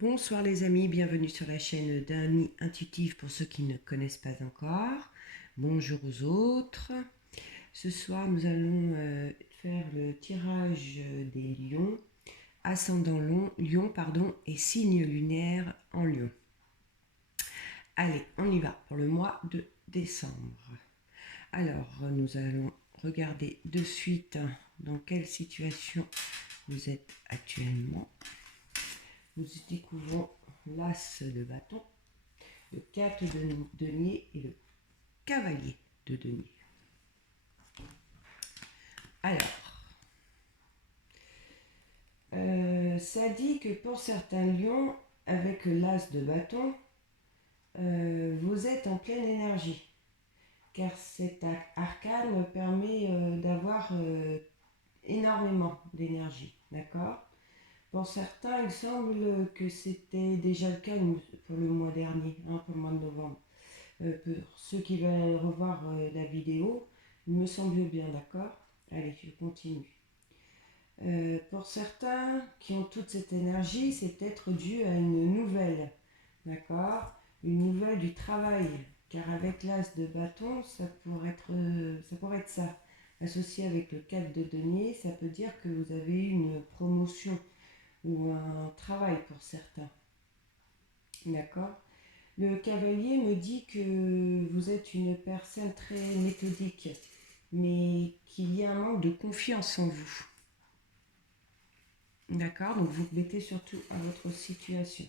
Bonsoir les amis, bienvenue sur la chaîne d'Annie Intuitive pour ceux qui ne connaissent pas encore. Bonjour aux autres. Ce soir nous allons faire le tirage des lions, ascendant lion et signe lunaire en lion. Allez, on y va pour le mois de décembre. Alors nous allons regarder de suite dans quelle situation vous êtes actuellement. Nous découvrons l'as de bâton, le 4 de denier et le cavalier de denier. Alors, ça dit que pour certains lions, avec l'as de bâton, vous êtes en pleine énergie, car cet arcane permet d'avoir énormément d'énergie, d'accord ? Pour certains, il semble que c'était déjà le cas pour le mois dernier, pour le mois de novembre. Pour ceux qui veulent revoir la vidéo, il me semble bien, d'accord ? Allez, je continue. Pour certains qui ont toute cette énergie, c'est peut-être dû à une nouvelle, d'accord ? Une nouvelle du travail, car avec l'as de bâton, ça pourrait être ça. Associé avec le 4 de denier, ça peut dire que vous avez eu une promotion ou un travail pour certains. D'accord ? Le cavalier me dit que vous êtes une personne très méthodique, mais qu'il y a un manque de confiance en vous. D'accord ? Donc vous mettez surtout à votre situation.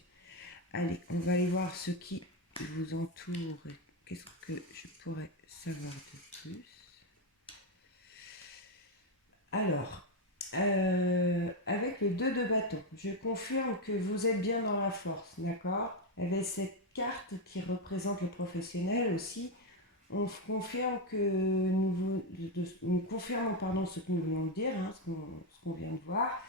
Allez, on va aller voir ce qui vous entoure. Qu'est-ce que je pourrais savoir de plus ? Alors, avec le 2 de bâton, je confirme que vous êtes bien dans la force, d'accord ? Avec cette carte qui représente le professionnel aussi, on confirme que nous confirmons ce que nous venons de dire, ce qu'on vient de voir.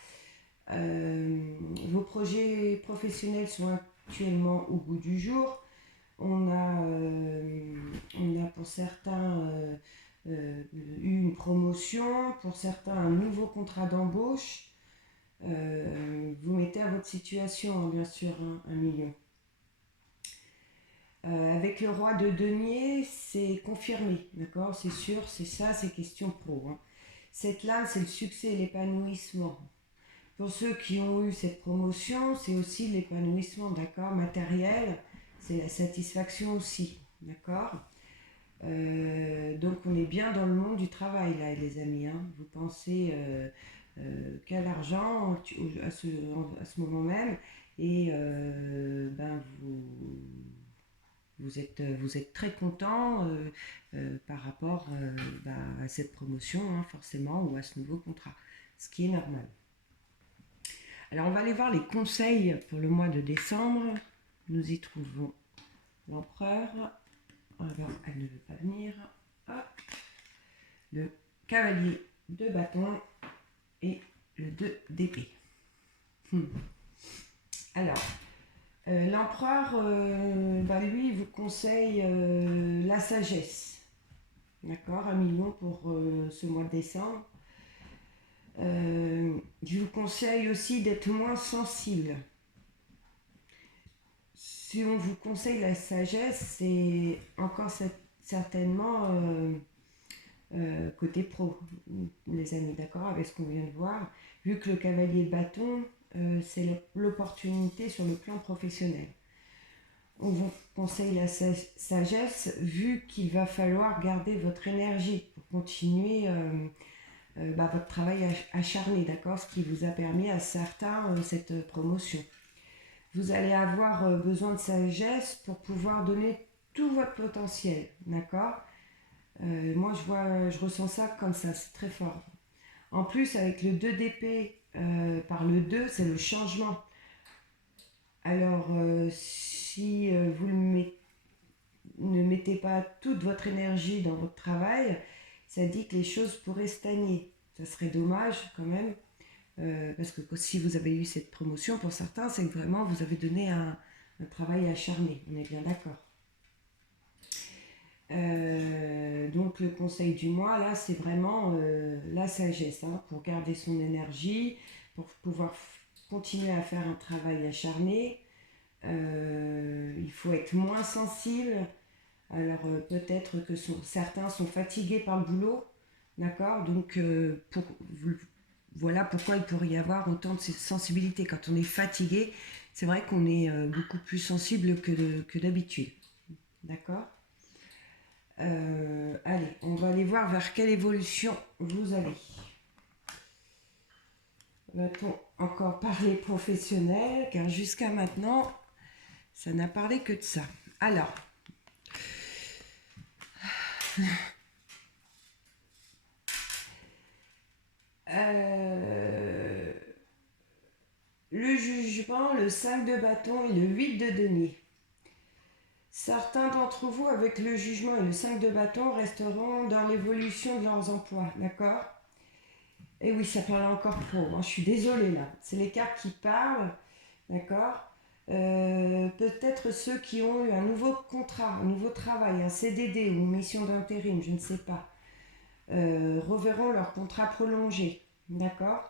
Vos projets professionnels sont actuellement au bout du jour. On a pour certains eu une promotion, pour certains un nouveau contrat d'embauche. Vous mettez à votre situation, bien sûr, 1 million. Avec le roi de denier, c'est confirmé, d'accord ? C'est sûr, c'est ça, c'est question pro. Cette là, c'est le succès et l'épanouissement. Pour ceux qui ont eu cette promotion, c'est aussi l'épanouissement, d'accord ? Matériel, c'est la satisfaction aussi, d'accord ? Donc on est bien dans le monde du travail là les amis, Vous pensez qu'à l'argent à ce moment même et vous êtes très content par rapport à cette promotion forcément ou à ce nouveau contrat, ce qui est normal. Alors on va aller voir les conseils pour le mois de décembre. Nous y trouvons l'empereur. Alors, elle ne veut pas venir. Hop. Le cavalier de bâton et le 2 d'épée. Alors, l'empereur, lui, vous conseille la sagesse. D'accord, 1 million pour ce mois de décembre. Je vous conseille aussi d'être moins sensible. Si on vous conseille la sagesse, c'est encore certainement côté pro, les amis, d'accord, avec ce qu'on vient de voir. Vu que le cavalier de bâton, c'est l'opportunité sur le plan professionnel. On vous conseille la sagesse, vu qu'il va falloir garder votre énergie pour continuer votre travail acharné, d'accord, ce qui vous a permis à certains cette promotion. Vous allez avoir besoin de sagesse pour pouvoir donner tout votre potentiel, d'accord ? Moi, je ressens ça comme ça, c'est très fort. En plus, avec le 2 d'épée par le 2, c'est le changement. Alors, si vous ne mettez pas toute votre énergie dans votre travail, ça dit que les choses pourraient stagner. Ça serait dommage quand même. Parce que si vous avez eu cette promotion, pour certains, c'est que vraiment vous avez donné un travail acharné. On est bien d'accord. Donc le conseil du mois, là, c'est vraiment la sagesse, pour garder son énergie, pour pouvoir continuer à faire un travail acharné. Il faut être moins sensible. Alors peut-être que certains sont fatigués par le boulot, d'accord? Donc voilà pourquoi il pourrait y avoir autant de sensibilité. Quand on est fatigué, c'est vrai qu'on est beaucoup plus sensible que d'habitude, d'accord? Allez, on va aller voir vers quelle évolution vous allez. Va-t-on encore parler professionnel? Car jusqu'à maintenant, ça n'a parlé que de ça. Alors, le jugement, le 5 de bâton et le 8 de denier. Certains d'entre vous, avec le jugement et le 5 de bâton, resteront dans l'évolution de leurs emplois, d'accord? Et oui, ça parle encore trop, hein, je suis désolée là. C'est les cartes qui parlent, d'accord? Peut-être ceux qui ont eu un nouveau contrat, un nouveau travail, un CDD ou une mission d'intérim, je ne sais pas, reverront leur contrat prolongé, d'accord?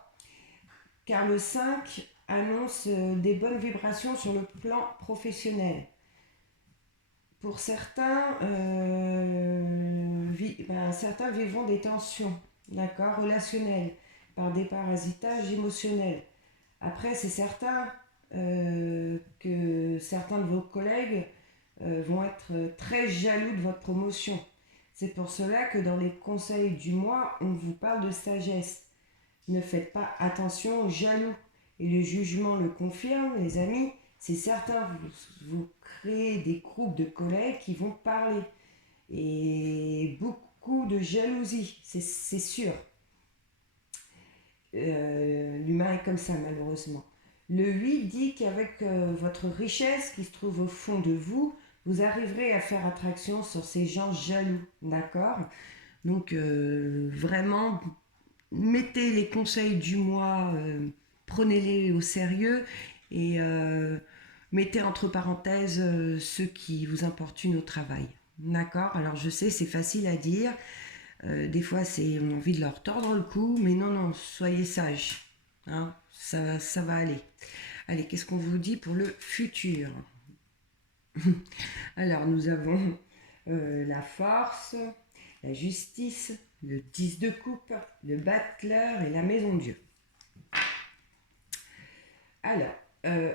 Car le 5 annonce des bonnes vibrations sur le plan professionnel. Pour certains, certains vivront des tensions, d'accord, relationnelles, par des parasitages émotionnels. Après, c'est certain que certains de vos collègues vont être très jaloux de votre promotion. C'est pour cela que dans les conseils du mois, on vous parle de sagesse. Ne faites pas attention aux jaloux. Et le jugement le confirme, les amis. C'est certain, vous créez des groupes de collègues qui vont parler. Et beaucoup de jalousie, c'est sûr. L'humain est comme ça, malheureusement. Le 8 dit qu'avec votre richesse qui se trouve au fond de vous, vous arriverez à faire attraction sur ces gens jaloux. D'accord? Donc, vraiment, mettez les conseils du mois, prenez-les au sérieux et mettez entre parenthèses ceux qui vous importunent au travail. D'accord? Alors je sais, c'est facile à dire. Des fois, on a envie de leur tordre le cou, mais non, non, soyez sages. Hein, ça va aller. Allez, qu'est-ce qu'on vous dit pour le futur? Alors, nous avons la force, la justice, le 10 de coupe, le battleur et la maison de Dieu. Alors,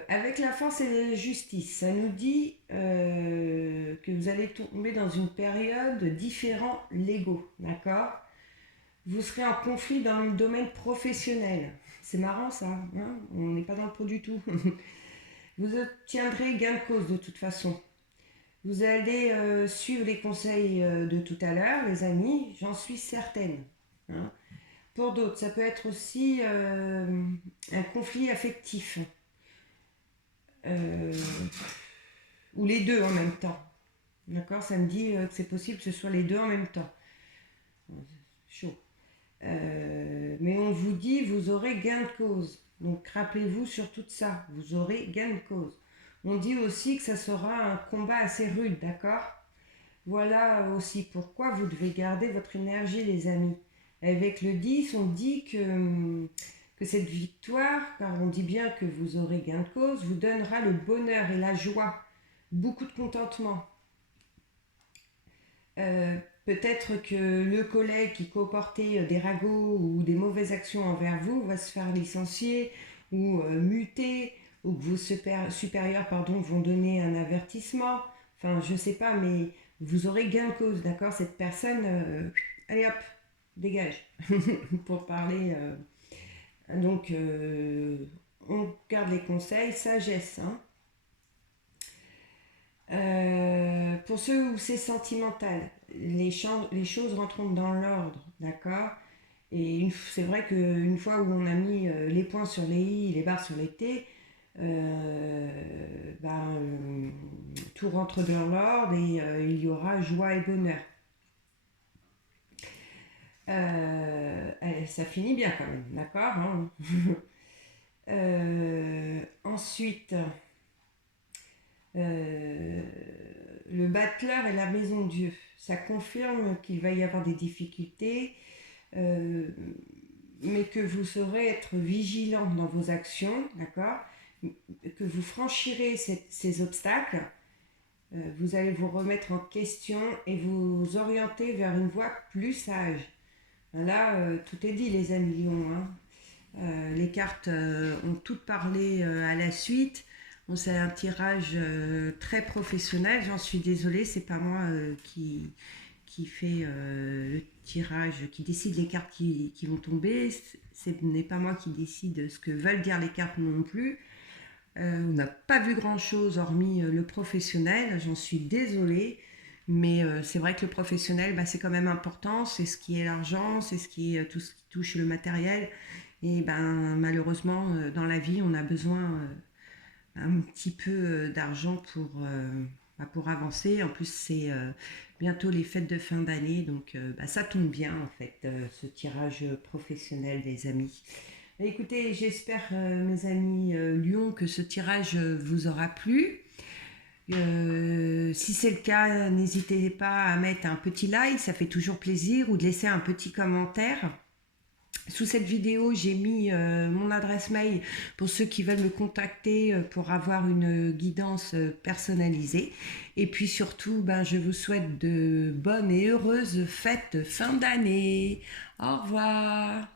avec la force et la justice, ça nous dit que vous allez tomber dans une période de différents légaux, d'accord? Vous serez en conflit dans le domaine professionnel. C'est marrant ça, hein, on n'est pas dans le pot du tout. Vous obtiendrez gain de cause de toute façon. Vous allez suivre les conseils de tout à l'heure, les amis, j'en suis certaine. Hein. Pour d'autres, ça peut être aussi un conflit affectif. Ou les deux en même temps. D'accord? Ça me dit que c'est possible que ce soit les deux en même temps. Chaud. Mais on vous dit, vous aurez gain de cause. Donc rappelez-vous sur tout ça, vous aurez gain de cause. On dit aussi que ça sera un combat assez rude, d'accord? Voilà aussi pourquoi vous devez garder votre énergie, les amis. Avec le 10, on dit que cette victoire, car on dit bien que vous aurez gain de cause, vous donnera le bonheur et la joie, beaucoup de contentement. Peut-être que le collègue qui comportait des ragots ou des mauvaises actions envers vous va se faire licencier ou muter, ou que vos supérieurs vont donner un avertissement. Enfin, je ne sais pas, mais vous aurez gain de cause, d'accord? Cette personne, allez hop, dégage, pour parler. Donc, on garde les conseils, sagesse. Hein. Pour ceux où c'est sentimental, les choses rentrent dans l'ordre, d'accord? Et c'est vrai qu'une fois où on a mis les points sur les i, les barres sur les t, tout rentre dans l'ordre et il y aura joie et bonheur. Ça finit bien quand même, d'accord? Hein. Ensuite, le battleur et la maison de Dieu. Ça confirme qu'il va y avoir des difficultés, mais que vous saurez être vigilant dans vos actions, d'accord? que vous franchirez ces obstacles, vous allez vous remettre en question et vous orienter vers une voie plus sage. Là, tout est dit, les amis lions, hein. Les cartes ont toutes parlé à la suite. Bon, c'est un tirage très professionnel, j'en suis désolée, c'est pas moi qui fait le tirage, qui décide les cartes qui vont tomber. Ce n'est pas moi qui décide ce que veulent dire les cartes non plus. On n'a pas vu grand-chose hormis le professionnel, j'en suis désolée. Mais c'est vrai que le professionnel, bah, c'est quand même important, c'est ce qui est l'argent, c'est ce qui est tout ce qui touche le matériel. Et ben, malheureusement, dans la vie, on a besoin un petit peu d'argent pour avancer. En plus, c'est bientôt les fêtes de fin d'année, donc bah, ça tombe bien en fait, ce tirage professionnel des amis. Écoutez, j'espère, mes amis Lyon, que ce tirage vous aura plu. Si c'est le cas, n'hésitez pas à mettre un petit like, ça fait toujours plaisir, ou de laisser un petit commentaire. Sous cette vidéo, j'ai mis mon adresse mail pour ceux qui veulent me contacter pour avoir une guidance personnalisée. Et puis surtout, ben, je vous souhaite de bonnes et heureuses fêtes de fin d'année. Au revoir.